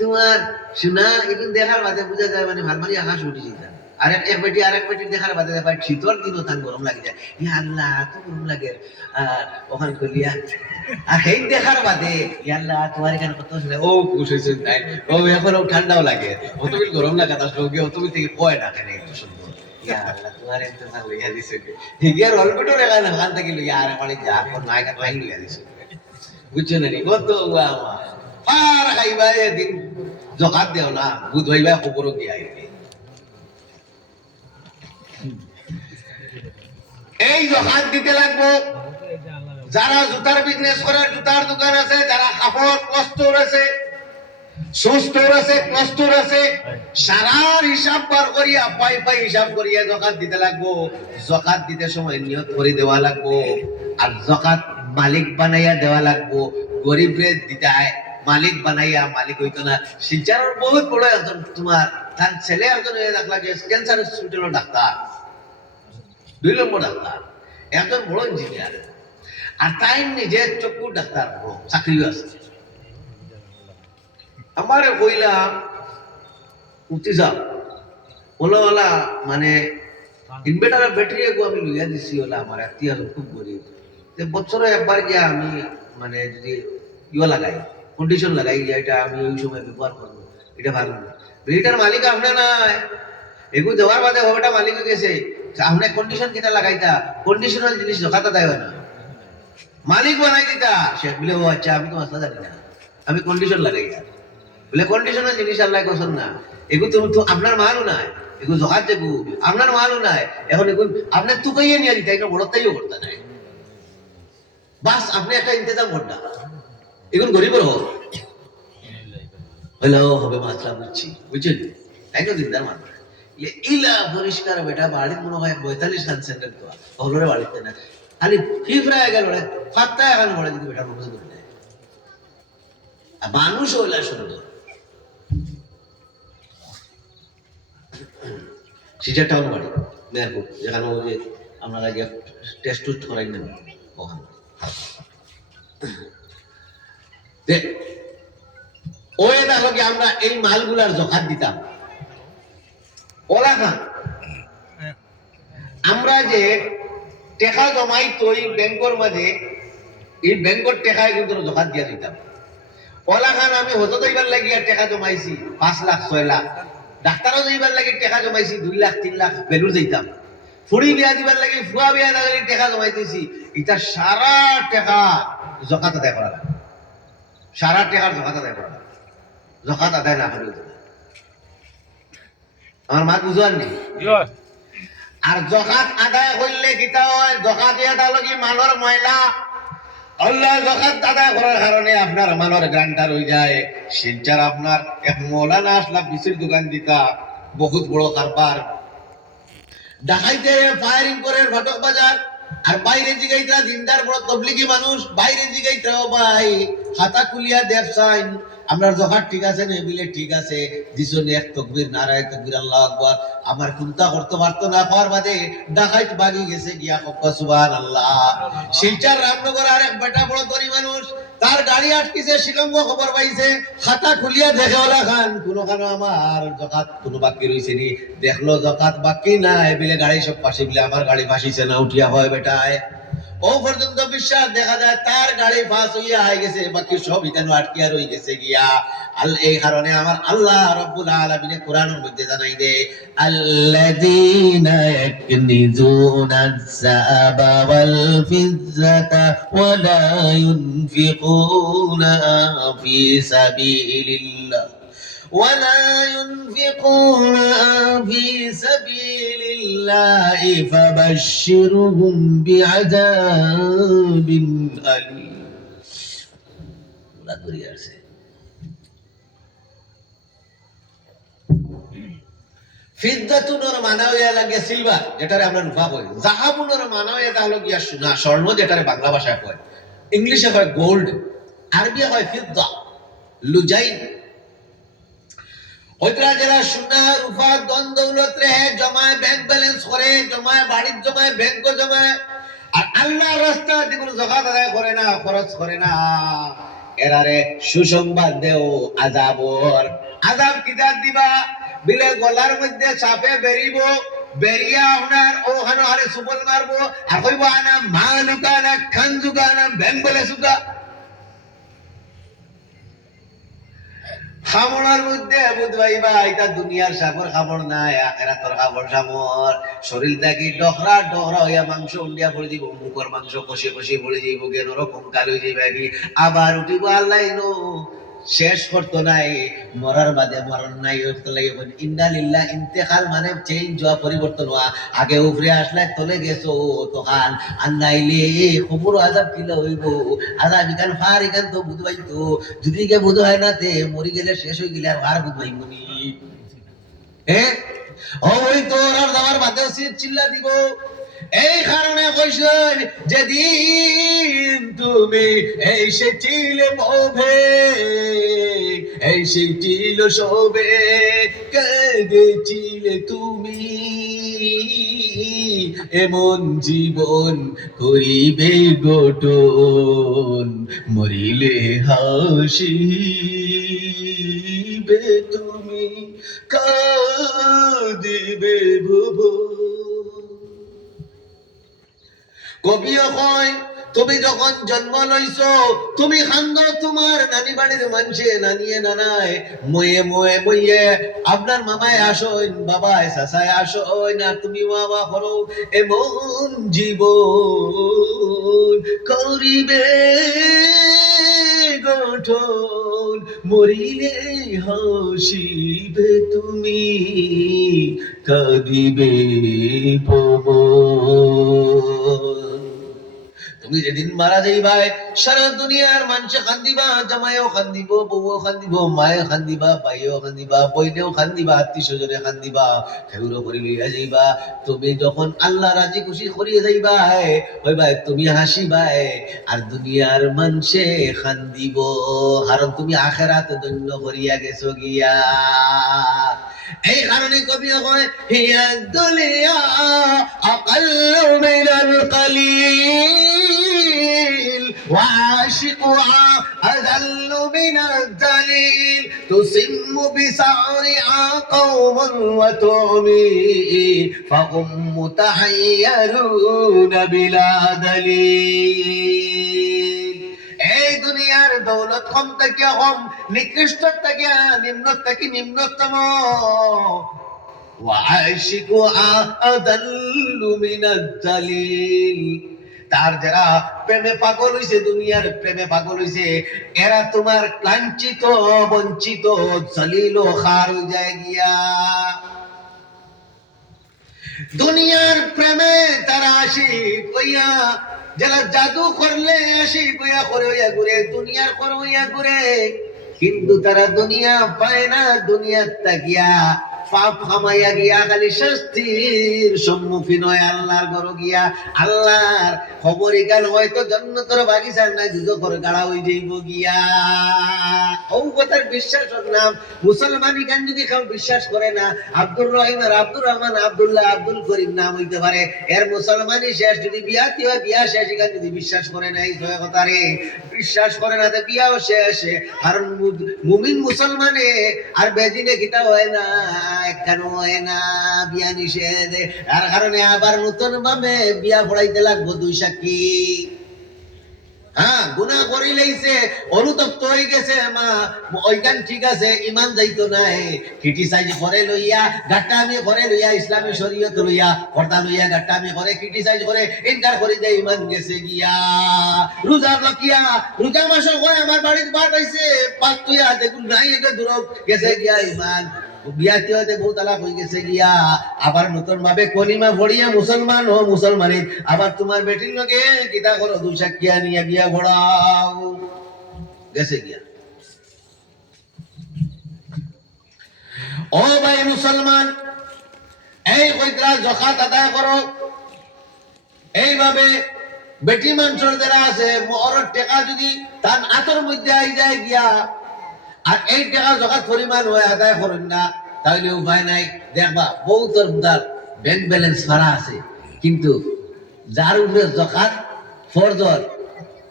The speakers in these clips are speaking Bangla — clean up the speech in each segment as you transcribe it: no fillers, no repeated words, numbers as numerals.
তোমার শোনা এখন দেখার বাদে বোঝা যায় মানে ভালমারি আকাশ উঠেছি আরেক বেটি দেখার বাদে দেখা শীতল দিনও তার গরম লাগে যায় ইয়া আল্লাহ এত গরম লাগে আর ওখানে কলিয়া আর সেই দেখার বাদে ইয়া আল্লাহ তোমার এখানে কত শুনে ও খুশ হয়েছে তাই ও এখন ঠান্ডাও লাগে ও তুমি গরম লাগে তার সঙ্গে ও তুমি থেকে কয় না কেন এত সুন্দর ইয়া আল্লাহ তোমার এত না লইয়া দিছে হিগিয়ার অল্পটো রেখা না ওখান থেকে লইয়া আর আমার যা কোন নায়িকা টাইম লইয়া দিছে বুঝছো না নি কত আমার পার খাইবা এদিন জকাত দেও না বুধ হইবা খবর দিয়া এই জকাত দিতে লাগবো যারা জুতার বিজনেস করে জুতার দোকান আছে যারা কাপড় ক্লস্টোর আছে সুস্টোর আছে ক্লস্টোর আছে সারার হিসাব বার করিয়া পাই হিসাব করিয়া জকাত দিতে লাগবো জকাত দিতে সময় নিয়ত করে দেওয়া লাগবো আর জকাত মালিক বানাইয়া দেওয়া লাগবো গরিবরে দিতে মালিক বানাইয়া মালিক হইতো না শিলচারের বহুত বড় একজন তোমার তার ছেলে একজন হয়ে দেখলা যে ক্যান্সার হসপিটালের ডাক্তার 2 নম্বর ডাক্তার একজন বড় ইঞ্জিনিয়ার আর তাই নিজে চক্ষুর ডাক্তার চাকরিও আছে আমার কইলা উঠি যাও ওলা মানে ইনভার্টার ব্যাটারি আমি লইয়া দিছি ওলা আমার আত্মীয় খুব গরিব বছরে একবার গিয়া আমি মানে যদি লাগাই কন্ডিশন লাগাই এটা আমি ওই সময় ব্যবহার করবো এটা ভালো এটার মালিক আপনার নাই এগুলো দেওয়ার বাদে ওটা মালিক হয়ে গেছে আপনার কন্ডিশন কিটা লাগাইতা কন্ডিশনাল জিনিস জোখাতে দেয় না মালিক বানাই দিতা সে বলে ও আচ্ছা আমি তো মশলা জানি না আমি কন্ডিশন লাগাই বলে কন্ডিশনাল জিনিস আল্লাহ কোসন না এগুলো তো আপনার মালও নাই এগুলো জোখাত দেবো আপনার মালও নাই এখন এগুলো আপনার তুকাইয়ে নিয়ে দিতা এটা বড়তাইও করতে নাই বাস আপনি একটা ইন্তজাম করটা এখন গরিবের হোক হইলো হবে মাত্রা বুঝছি বুঝছেন তাই তো দিনদার মানুষ ইলা পরিষ্কার বেটা বাড়ির মনে হয় 45 খান সেন্টার তো হলরে বাড়িতে না খালি ফিফরা গেল ফাত্তা এখন বলে দিতে বেটা মুখে করে দেয় আর মানুষ হইলা সুন্দর সিজার টাউন বাড়ি মেয়ারপুর যেখানে ওই যে আমরা আগে টেস্ট টুস্ট করাই নেব ওখানে ওই দেখো কি আমরা এই মালগুলার জকাত দিতাম ওলা খান আমরা যে টাকা জমাই তৈ ব্যাংকর মাঝে এই ব্যাংকর টাকায় কিন্তু জকাত দিয়া দিতাম ওলা খান আমি হতো যাইবার লাগিয়া টাকা জমাইছি 5 লাখ 6 লাখ ডাক্তারও যাইবার লাগি টাকা জমাইছি 2 লাখ 3 লাখ বেলুর যাইতাম ফুড়ি বিয়া দিবার লাগি ফুয়া বিয়া লাগি টাকা জমাইতেছি এটা সারা টাকা জকাত আদায় করা লাগে সারা টাকার জকাত আদায় করা লাগে জকাত আদায় না করে আমার মা বুঝার নেই আর জকাত আদায় করলে কিতা হয় জকাত আদায় লাগি মালর ময়লা আল্লাহ জকাত আদায় করার কারণে আপনার মালর গ্রান্টার হয়ে যায় শিলচার আপনার এক মৌলানা আসলা বিসির দোকান দিতা বহুত বড় কারবার ডাকাইতে ফায়ারিং করে ভাটক বাজার আর বাইরে জিগাইতরা দিনদার বড় তবলিগি মানুষ বাইরে জিগাইতরাও ভাই হাতা খুলিয়া দেব সাইন আমার জকাত ঠিক আছে না বিলে ঠিক আছে দিছনে এক তাকবীর নারায়ে তাকবীর আল্লাহু আকবার আমার চিন্তা করতে পারতো না পাওয়ার বাদে ডাকাইত ভাগি গেছে গিয়া কক্কা সুবহানাল্লাহ শিলচার রামনগর আরেক বেটা বড় ধনী মানুষ তার গাড়ি আটকিছে শিলঙ্গ খবর পাইছে খাতা খুলিয়া দেখে ওলা খান কোনো কারণে আমার জকাত কোনো বাকি রইছে নি দেখলো জকাত বাকি নাই বিলে গাড়ি সব পাশে বিলে আমার গাড়ি ফাঁসিছে না উঠিয়া হয় বেটায় ও পর্যন্ত বিশ্বাস দেখা যায় তার গাড়ি ফাঁস হইয়া হয়ে গেছে বাকি সব এখানে আটকিয়া রই গেছে গিয়া এই কারণে আমার আল্লাহ রাব্বুল আলামিন কোরআনের মধ্যে জানাই দে আল্লাযীনা ইয়াকনিজুনা আয-যাহাবা ওয়াল ফিজ্জাতা ওয়া লা ইউনফিকুনা ফি সাবিলিল্লাহ ولا ينفقون في سبيل الله فبشرهم بعذاب أليم لا دوري আছে ফিদ্দাতুনের মানে হইয়া লাগে সিলভার যেটারে আমরা রূপা কই জাহাবুনের মানে হইয়া তাহলে গিয়া সোনা স্বর্ণ যেটারে বাংলা ভাষায় কয় ইংলিশে কয় গোল্ড আরবি কয় ফিদ্দা লুজাইন ওইটা যারা সোনা রূপা ধন দৌলত রেহে জমায় ব্যাংক ব্যালেন্স করে জমায় বাড়ির জমায় ব্যাংক জমায় আর আল্লাহর রাস্তায় কোনো যাকাত আদায় করে না খরচ করে না এরারে সুসংবাদ দেও আযাবর। আযাব কিদার দিবা বিলে গলার মধ্যে চাপে বেরিব, বেরিয়া আপনার ওখানে আরে সুবল মারবো আর কইব আনা মালুকা না খানজুকা না বেঙ্গলে সুকা। খামড়ার মধ্যে বুঝবাইবা এটা দুনিয়ার সাগর খামড় নাই, আখিরাতের খামড় সামর। শরীর থাকি ডকরা ডকরা হইয়া মাংস উন্ডিয়া পড়ে যাব, মুখর মাংস কষে কষে পড়ে যাইব, কেন রকম কালো হয়ে যাইবা কি আবার উঠিব আল্লাহ নো শেষ করতো নাই। মরার বাদে মরণ নাই। ইন্না লিল্লাহ ইন্তেকাল মানে চেঞ্জ হওয়া, পরিবর্তন হওয়া। আগে উপরে আসলে তলে গেছো তখন আর নাইলে খবর আজাব কিলা হইব। আজাব ইখান ফার ইখান তো বুঝবাইতো, যদি কে বুঝ হয় না তে মরি গেলে শেষ হয়ে গেলে আর আর বুঝবাইব নি। হ্যাঁ ওই তো আর যাওয়ার বাদে চিল্লা দিব। এই কারণে কইছেন যেদিন তুমি এই সেটিলে মোভে, এই সেটিল শোবে কেঁদেছিলে তুমি, এমন জীবন করিবে গঠন, মরিলে হাসিবে তুমি, কাঁদিবে ভুবন। কবিও কয় তুমি যখন জন্ম লইছ তুমি খান্দ তোমার নানি বাড়ির মানুষে নানিয়ে নানায় ময়ে ময়ে মইয়ে আপনার মামায় আসইন, বাবায় চাচায় আসইন, আর তুমি বাবা করো এমন জীবন করিবে গঠন, মরিলে হাসিবে তুমি, কাঁদিবে পবন। তুমি যেদিন মারা যাইবাই সারা দুনিয়ার মানুষে কান্দিবা, জামাইও কান্দিব, বউও কান্দিব, মায়ে কান্দিবা, ভাইও কান্দিবা, বইনেও কান্দিবা, আত্মীয় স্বজনে কান্দিবা, খেউরো করে লইয়া যাইবা। তুমি যখন আল্লাহ রাজি খুশি করিয়ে যাইবাই হইবাই তুমি হাসিবাই, আর দুনিয়ার মানুষে কান্দিব, কারণ তুমি আখিরাত ধন্য করিয়া গেছো গিয়া। এই কারণে কবি কয় হিয়া দুনিয়া আকাল্লু মিনাল কালিল ওয়া আশিকুহা আযাল্লু মিনাদ দালিল, তুসিম্মু বিসারিহা কওমুন ওয়া তুমি ফাহুম মুতাহাইয়ারুনা বিলা দালিল। এই দুনিয়ার দৌলত কম থেকে কম, নিকৃষ্ট থেকে নিম্ন থেকে নিম্নতম, তার যারা প্রেমে পাগল হইছে, দুনিয়ার প্রেমে পাগল হইছে, এরা তোমার লাঞ্ছিত বঞ্চিত জলিল ও খার হয়ে যায় গিয়া। দুনিয়ার প্রেমে তারা আশিক হইয়া, যারা জাদু করলে আশিক হইয়া করে হইয়া ঘুরে, দুনিয়ার করে হইয়া ঘুরে, কিন্তু তারা দুনিয়া পায় না। দুনিয়ার তাকিয়া পাপ খামাইয়া গিয়া খালি শাস্তির সম্মুখীন হয় আল্লাহর ঘর গিয়া। আল্লাহর খবর ইকাল হয়তো জান্নাতের বাগিচার নাই দুজখের গাড়া হই যাইব গিয়া। ও কথার বিশ্বাস নাম মুসলমান ইকান যদি কেউ বিশ্বাস করে না, আব্দুর রহিম আর আব্দুর রহমান, আব্দুল্লাহ, আব্দুল করিম নাম হইতে পারে, এর মুসলমানই শেষ। যদি বিয়াতি হয় বিয়া শেষ, ইকান যদি বিশ্বাস করে না এই ছয় কথারে বিশ্বাস করে না তো বিয়াও শেষ। কারণ মুমিন মুসলমানে আর বেদিনে কিতা হয় না, একখানো হয় না, বিয়া নিষেধ। আর কারণে আবার নতুন ভাবে বিয়া পড়াইতে লাগবো দুই সাক্ষী। হ্যাঁ গুনাহ করি লাইছে, অনুতপ্ত হয়ে গেছে মা, ওইখান ঠিক আছে, ইমান যাইতো নাই, ক্রিটিসাইজ করে লইয়া গাট্টামি করে লইয়া, ইসলামী শরীয়ত লইয়া পর্দা লইয়া গাট্টামি করে, ক্রিটিসাইজ করে, ইনকার করে দেয়, ইমান গেছে গিয়া। রোজা রকিয়া রোজা মাস কয় আমার বাড়ির বাদ আইছে, পাক তুইয়া দেখুন নাই, একে দূর গেছে গিয়া ইমান। বিয়াতে হতে বহু তালাক হয়ে গেছে গিয়া, আবার নতুন ভাবে কলিমা ভরিয়া মুসলমান ও মুসলমানের, আবার তোমার বেটির লগে কিতা করো দুই সাক্ষিয়া নিয়ে গিয়া ভরাও গেছে গিয়া। ও ভাই মুসলমান, এই কইতরা যাকাত আদায় করো। এইভাবে বেটি মানুষের যারা আছে মহরের টাকা যদি তার হাতের মধ্যে আই যায় গিয়া, আর এই টাকা যাকাত পরিমাণ হয় আদায় করেন না, তাহলে উপায় নাই। দেখবা বহুত ব্যাংক ব্যালেন্স ফারা আছে, কিন্তু যার উপরে যাকাত ফরজ,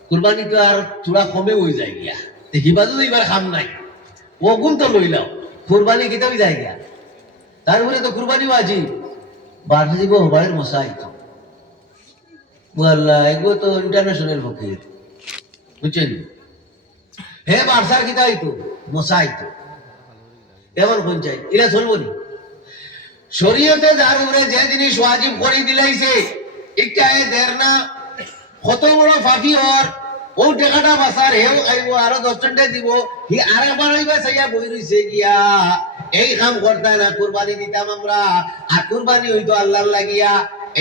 কুরবানি তো আর চূড়া কমে হয়ে যায় গিয়া। হিবাদু এবার খাম নাই ও গুণ তো লইলাও কুরবানি কিতাব জায়গা তারপরে তো কুরবানি বাজি বাড়ি দিব বাড়ির মশাই তো আল্লাহ এগুলো তো ইন্টারন্যাশনাল ফকির বুঝছেন হে বারসার কিতাব তো মশাই তো এমন কোন চাই এরা চলবো নি শরীয়তে যার উপরে যে জিনিস ওয়াজিব করে দিলাইছে একটা দের না কত বড় ফাঁকি হর ও টাকাটা বাসার হেও আইব আরো 10 দিব হি আরেকবার হইবা চাইয়া বই রইছে গিয়া এই কাম করতে না কুরবানি দিতাম আমরা আর কুরবানি হইতো আল্লাহর লাগিয়া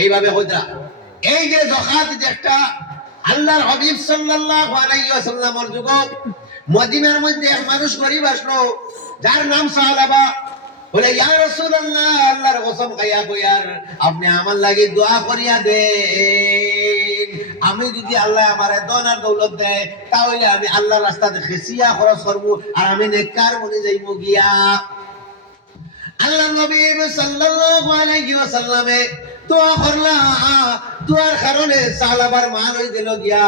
এইভাবে হইতা এই যে যাকাত যে একটা আল্লাহর হাবিব সাল্লাল্লাহু আলাইহি ওয়াসাল্লামের যুগ মদিনার মধ্যে এক মানুষ গরীব আসলো যার নাম সাহাবা বলে ইয়া রাসূলুল্লাহ আল্লাহর কসম খাইয়া কইয়ার আপনি আমার লাগি দোয়া করিয়া দেন আমি যদি আল্লাহ আমারে ধন আর দৌলত দেয় তাহলে আমি আল্লাহর রাস্তাতে খেসিয়া খরচ করব আর আমি নেককার বনে যাইব গিয়া আল্লাহ নবী সাল্লাল্লাহু আলাইহি ওয়াসাল্লামে দোয়া করলা দোয়ার কারণে সাহাবার মান হই গেল গিয়া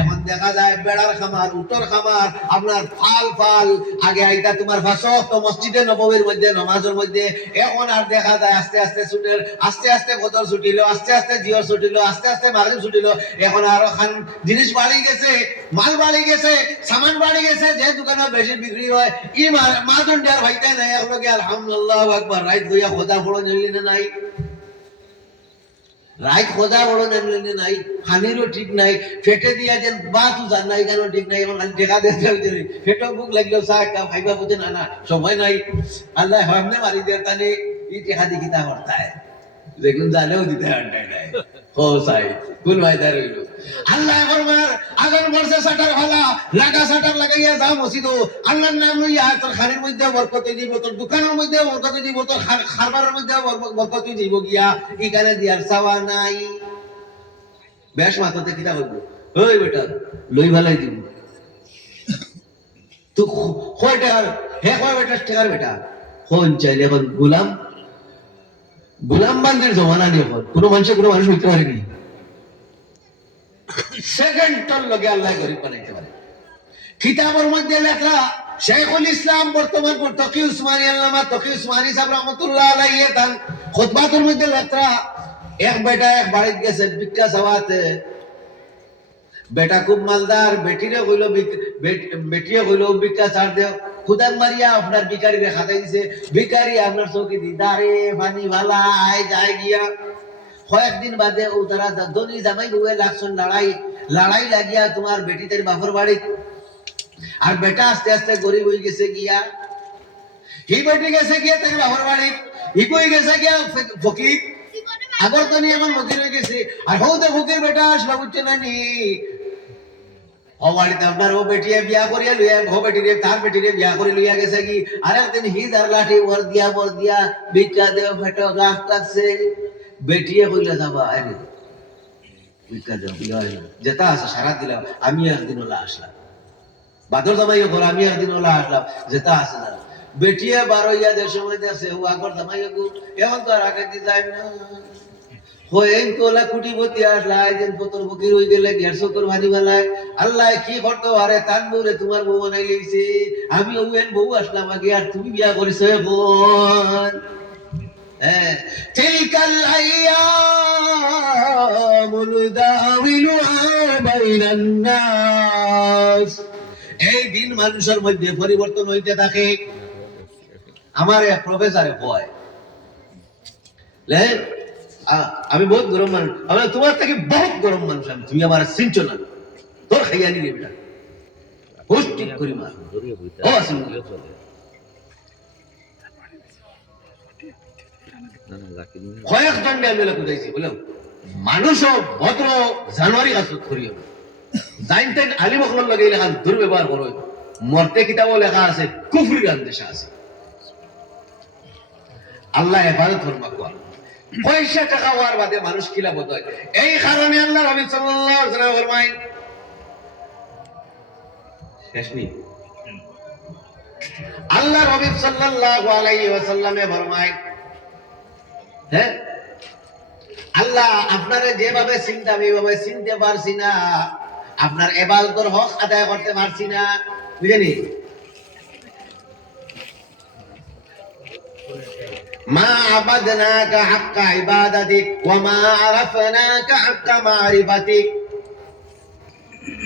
এখন দেখা যায় বেড়ার খামার উটর খামার আপনার ফাল ফাল আগে আইতা তোমার ফাঁসক তো মসজিদে নববীর মধ্যে নামাজের মধ্যে এখন আর দেখা যায় আস্তে আস্তে ছুটের আস্তে আস্তে ফজর ছুটিল আস্তে আস্তে জিহর ছুটিল আস্তে আস্তে মাগরিব ছুটিল এখন আরো খান জিনিস বাড়ি গেছে মাল বাড়ি গেছে সামান বাড়ি গেছে যে দোকানে বেশি বিক্রি হয় ই মাজন দেয়ার ভাইতে নাই এখন কি আলহামদুলিল্লাহ আকবার রাইত হইয়া খোদা পড়ো নিলি নাই রাইত খোদা বড় নেমলেনে নাই খানিরও ঠিক নাই ফেটে দিয়া যেন বা তু জান নাই কেন ঠিক নাই এখন খালি দেখা দেখতে ফেটো বুক লাগলো চা একটা ভাইবা বুঝে না না সময় নাই আল্লাহ হামনে মারি দিয়ে তানে ই টেকা দি কিতা করতা है দেখুন জানেও দিতে আন্টাই নাই হো সাই কোন ভাইদা রইল আল্লাহ ফরমার আগুন বর্ষে সাটার ভালা লাগা সাটার লাগাইয়া যা মসজিদ আল্লাহর নাম লইয়া তোর খানির মধ্যে বরকত দিব তোর দোকানের মধ্যে বরকত দিব তোর খাবারের মধ্যে বরকত দিব গিয়া এখানে দিয়ার চাওয়া নাই বেশ মাথাতে কিতা হইব ওই বেটা লই ভালাই দিব তুই কয় টাকার হে কয় বেটা টাকার বেটা কোন চাইলে এখন গোলাম বান্দির জমানা নিয়ে কোনো মানুষ হইতে পারেনি সেকেন্ডটার লগে আল্লাহ গরিব বানাইতে পারে কিতাবের মধ্যে লেখা শেখুল ইসলাম বর্তমান তকি উসমানী আল্লামা তকি উসমানী সাহেব রহমতুল্লাহ আলাইহি তান খুতবাতের মধ্যে লেখা এক বেটা এক বাড়িতে গেছে ভিক্ষা চাওয়াতে বেটা খুব মালদার বেটিরে কইলো ভিক্ষা ছাড় দেও খুদাম মারিয়া আপনার ভিখারিরে খাতাই দিছে ভিখারি আপনার চৌকি দি দাঁড়ে পানি ভালা আয় যায় গিয়া কয়েকদিন বাদে ও তারা দনি জামাই বউয়ে লাগছেন লড়াই লাগিয়া তোমার বেটিদের বাপর বাড়ি আর বেটা আস্তে আস্তে গরিব হয়ে গেছে গিয়া হি বেটি গেছে গিয়া তার বাপর বাড়ি হি কই গেছে গিয়া ফকির আগর তো নিয়ে আমার ফকির হয়ে গেছে আর হৌতে ফকির বেটা আসলো বুঝছে না নি ও বাড়িতে আপনার ও বেটিয়ে বিয়া করিয়া লইয়া ও বেটিরে তার বেটিরে বিয়া করে লইয়া গেছে কি আর একদিন হিদ আর লাঠি বর দিয়া ভিক্ষা দেও ফেটো গাছ কাটছে বেটিয়ে কইলা যাবা আরে ভিক্ষা দেও যেটা আছে সারা দিলাম আমি একদিন ওলা আসলাম বাদর জামাইও ঘর আমি একদিন ওলা আসলাম যেটা আছে না বেটিয়ে বারোইয়া যে সময় দেখছে ও আগর জামাইও এখন তো আর আগে দিয়ে যায় না হয়েন তোলা কুটিপতি আসলাই যেন পতর ফকির হয়ে গেলে গ্যাস করে ভারি বেলায় আল্লাহ কি করতো আরে তান বউরে তোমার বউ বানাই লইছে আমি ওয়েন বউ আসলাম আগে আর তুমি বিয়া করেছো এখন হ্যাঁ তিলকাল আইয়ামু নুদাউিলুহা বাইনান নাস এই দিন মানুষের মধ্যে পরিবর্তন হইতে থাকে আমার এক প্রফেসরে কয় আমি বহুত গরম মানুষ আমরা তোমার থেকে বহুত গরম মানুষ আমি তুমি আমার চিনছো না তোর খাইয়া নিবি বেটা ঠিক করি মা ও আসুন কয়েকজন আমি বুঝাইছি বললাম মানুষও ভদ্র জানুয়ারি গাছ করি জাইনতেন আলী মখলর লগে লেখা দুর্ব্যবহার করো মরতে কিতাবও লেখা আছে কুফরি গান দেশা আছে আল্লাহ হেফাজত ফরমা কর পয়সা টাকা হওয়ার বাদে মানুষ খিলাফত হয় এই কারণে আল্লাহ নবী সাল্লাল্লাহু আলাইহি ওয়াসাল্লাম ফরমায় শেষনি আল্লাহ নবী সাল্লাল্লাহু আলাইহি ওয়াসাল্লামে ফরমায় হ্যাঁ আল্লাহ আপনারে যেভাবে চিন্তা এইভাবে চিনতে পারছি না আপনার ইবাদতের হক আদায় করতে পারছি না বুঝেনি মা আবাদনাকা হাক্কা ইবাদাতিক ওয়া মা আরাফনাকা হাক্কা মারিফাতিক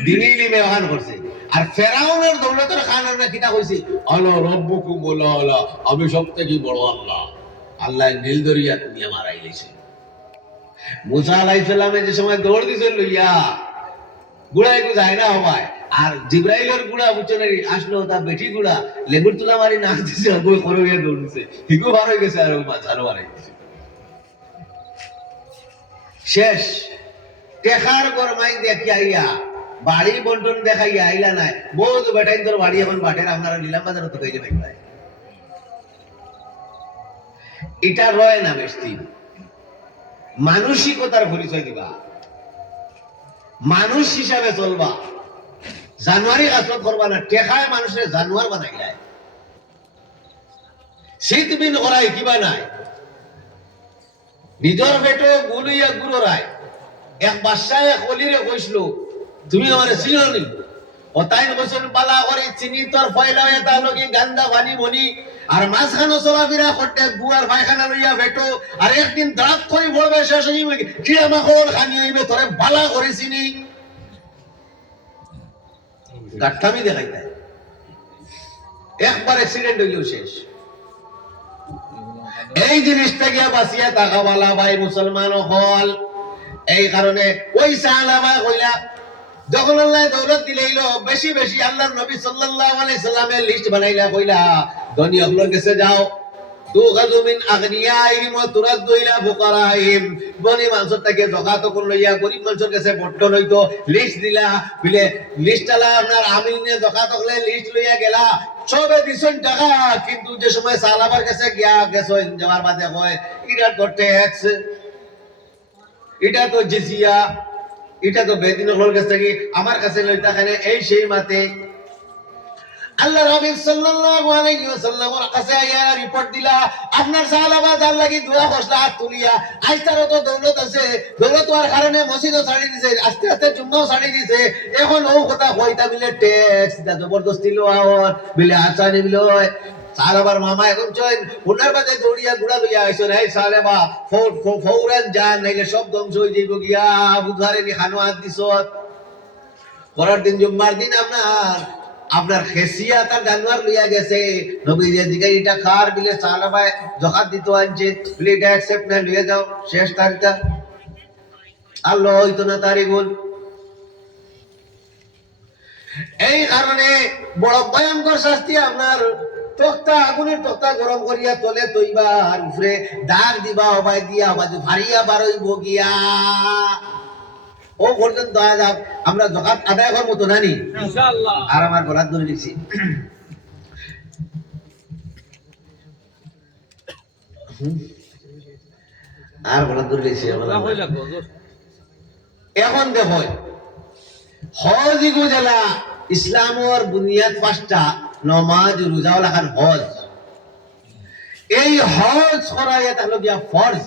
দিনী ইলমে ওখান করছে আর ফেরাউনের দৌলতের খানের না কিতা কইছে আলা রাব্বুকুম আলা আমি সবথেকে বড় আল্লাহ আল্লাহ নীল দরিয়াত নিয়ে মারাই গেছে মুসা আলাইহিস সালামে যে সময় দৌড় দিছিল লইয়া গুড়াই গু যায় না হবায় আর জিব্রাইলের গুড়া বুঝছেন আসলো তা বেটি গুড়া লেবুর তুলা মারি নাচ দিছে বই করে গিয়ে দৌড় দিছে হিগু বার হয়ে গেছে আর মাঝারো মারাই গেছে শেষ টেকার গরমাই দেখিয়া বাড়ি বন্টন দেখাইয়া আইলা নাই বহুত বেটাই তোর বাড়ি এখন বাটের আপনারা নিলাম বাজার তো কইলে ভাই এটা রয় না বেশি মানসিকতার পরিচয় দিবা মানুষ হিসাবে চলবা জানুয়ারি কাজত করবা না টেকায় মানুষের জানুয়ার বানাইলাই শীত বিন করাই কিবা নাই নিজর বেটো গুলিয়া গুড়াই এক বাদশাহে কলিরে কইছিল তুমি আমার চিনো নি ও তাই বছর পালা করে চিনি তোর পয়লা এটা লগি গান্দা পানি বনি আর মাঝখানো চলাফেরা করতে বুয়ার পায়খানা লইয়া বেটো আর একদিন দাঁত করে বলবে শেষ হইবে কি আমাকে খানি হইবে তোরে বালা করে চিনি গাঠামি দেখাই দেয় একবার অ্যাক্সিডেন্ট হইলেও শেষ এই জিনিসটা গিয়া বাঁচিয়া তাকাওয়ালা ভাই মুসলমান হল এই কারণে ওই সাহাবা কইলা যখন আল্লাহ দৌলত দিলেইল বেশি বেশি আল্লাহর নবী সাল্লাল্লাহু আলাইহি সাল্লামের লিস্ট বানাইলা কইলা ধনী হলর কাছে যাও তুগাযু মিন আগনিয়াইহিম ওয়া তুরাদ্দু ইলা ফুকারাইহিম ধনী মানুষের থেকে যাকাত কোন লইয়া গরীব মানুষের কাছে বন্টন হইতো লিস্ট দিলা বলে লিস্ট আলা আপনার আমিন নে যাকাত হলে লিস্ট লইয়া গেলা সবে দিছেন টাকা কিন্তু যে সময় সাহাবার কাছে গিয়া গেছেন যাওয়ার বাদে কয় এটা তো ট্যাক্স এটা তো জিজিয়া এটা তো বেদিন হল কাছ থেকে আমার কাছে লইতা খানে এই সেই মাতে আল্লাহ নবী সাল্লাল্লাহু আলাইহি ওয়াসাল্লামের কাছে আয়া রিপোর্ট দিলা আপনার সাহাবা যার লাগি দোয়া করলা হাত তুলিয়া আজ তার তো দৌলত আছে দৌলত হওয়ার কারণে মসজিদও ছাড়ি দিছে আস্তে আস্তে জুম্মাও ছাড়ি দিছে এখন ও কথা কইতা মিলে ট্যাক্স দা জবরদস্তি লোয়ার বিলে আচানি মিলয় সাহাবার মামা এখন চল ওনার বাদে দৌড়িয়া গুড়া লইয়া আইছো এই সাহাবা ফৌরান যান নাইলে সব ধ্বংস হয়ে যাইব গিয়া বুধবারে নি খানো হাত দিছ পরের দিন জুম্মার দিন আপনার খেসিয়াত আর জানোয়ার লইয়া গেছে নবী যে দিকে এটা খার বিলে সাহাবা যাকাত দিতে আনছে বিলে এটা অ্যাকসেপ্ট না লইয়া যাও শেষ তারিখটা আল্লাহ হইতো না তারি গুণ এই কারণে বড় ভয়ঙ্কর শাস্তি আপনার তক্তা আগুনের তক্তা গরম করিয়া তলে তৈবা আর উপরে দাগ দিবা হবাই দিয়া বাজু ভারিয়া বারইব গিয়া ও পর্যন্ত আজ আমরা যাকাত আদায় করব তো নানি ইনশাআল্লাহ আর আমার গলাত ধরে নিছি আর গলাত ধরে নিছি এখন দেখো হজ জেলা ইসলামের বুনিয়াদ পাঁচটা নমাজ রোজা লাগান হজ এই হজ করা এটা হলো গিয়া ফরজ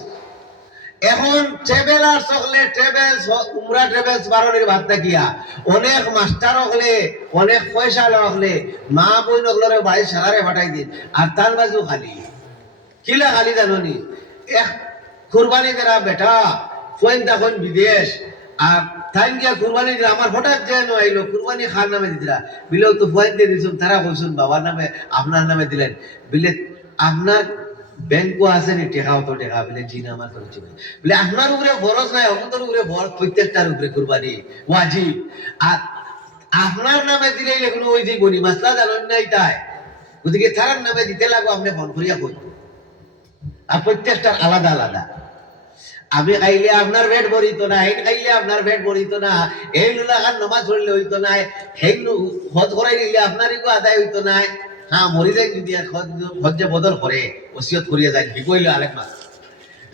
এখন ট্রাভেলার সকলে ট্রাভেলস উমরা ট্রাভেলস বারণের বাদ দেখিয়া অনেক মাস্টার হলে অনেক পয়সা হলে মা বোন হলরে বাড়ি সারারে পাঠাই দিন আর তার বাজু খালি কিলা খালি জানি এক কুরবানি করা বেটা ফোন তখন বিদেশ আর তাই গিয়া কুরবানি দিলা আমার হঠাৎ যেন আইলো কুরবানি খান নামে দিলা বিলেও তো ফোন দিয়ে দিয়েছেন তারা বলছেন বাবার নামে আপনার নামে দিলেন বিলে আপনার ব্যাংকও আছে নি টেকাও তো টেকা বলে জি না আমার করেছি বলে আপনার উপরে ফরজ নাই অন্তর উপরে ফরজ প্রত্যেকটার উপরে কুরবানি ওয়াজিব আর আপনার নামে দিলে কোনো ওই যে বনি মাসলা জানেন নাই তাই ওদিকে তার নামে দিতে লাগো আপনি ফোন করিয়া কই আর প্রত্যেকটার আলাদা আলাদা আমি খাইলে আপনার পেট ভরিত না হেন খাইলে আপনার পেট ভরিত না এই লাগার নামাজ পড়লে হইতো না হেন হজ করাই নিলে আপনারই আদায় হইতো না হ্যাঁ মরি যায় যদি হজ্জে বদল করে ওসিয়ত করিয়া যায় কি কইলো আরেক মাস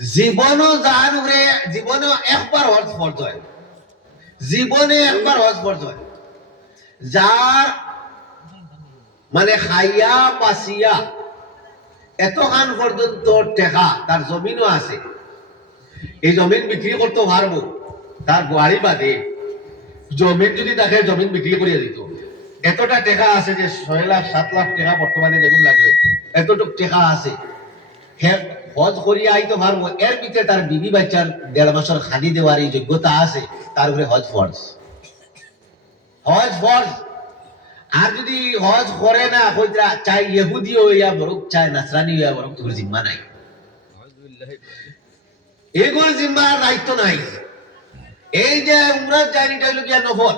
জীবনও জান উরে জীবনে একবার হজ ফরজ হয় জীবনে একবার হজ ফরজ হয় যার মানে খাইয়া পাসিয়া এতখান পর্যন্ত টেকা তার জমিনও আছে এই জমিন বিক্রি করতে পারবো তার গোয়ারি বাদে জমিন যদি তাকে জমিন বিক্রি করিয়া দিত এতটা টেকা আছে যে 6 লাখ 7 লাখ টাকা বর্তমানে যেগুলো লাগে এতটুক টেকা আছে হ্যাঁ হজ করিয়া আইতে পারবো এর ভিতরে তার বিবি বাচ্চার 1.5 বছর খালি দেওয়ার এই যোগ্যতা আছে তার উপরে হজ ফরজ হজ ফরজ আর যদি হজ করে না কইরা চাই ইহুদি হইয়া বরং চাই নাসরানি হইয়া বরং তোর জিম্মা নাই এগুলোর জিম্মা দায়িত্ব নাই এই যে উমরাহ জার্নিটা হইলো গিয়া নফল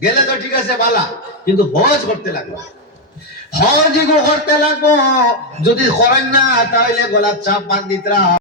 গেলে তো ঠিক আছে বালা কিন্তু হজ করতে লাগবে হজ করতে লাগবো যদি করেন না তাহলে গলার চাপ বান্ধিতরা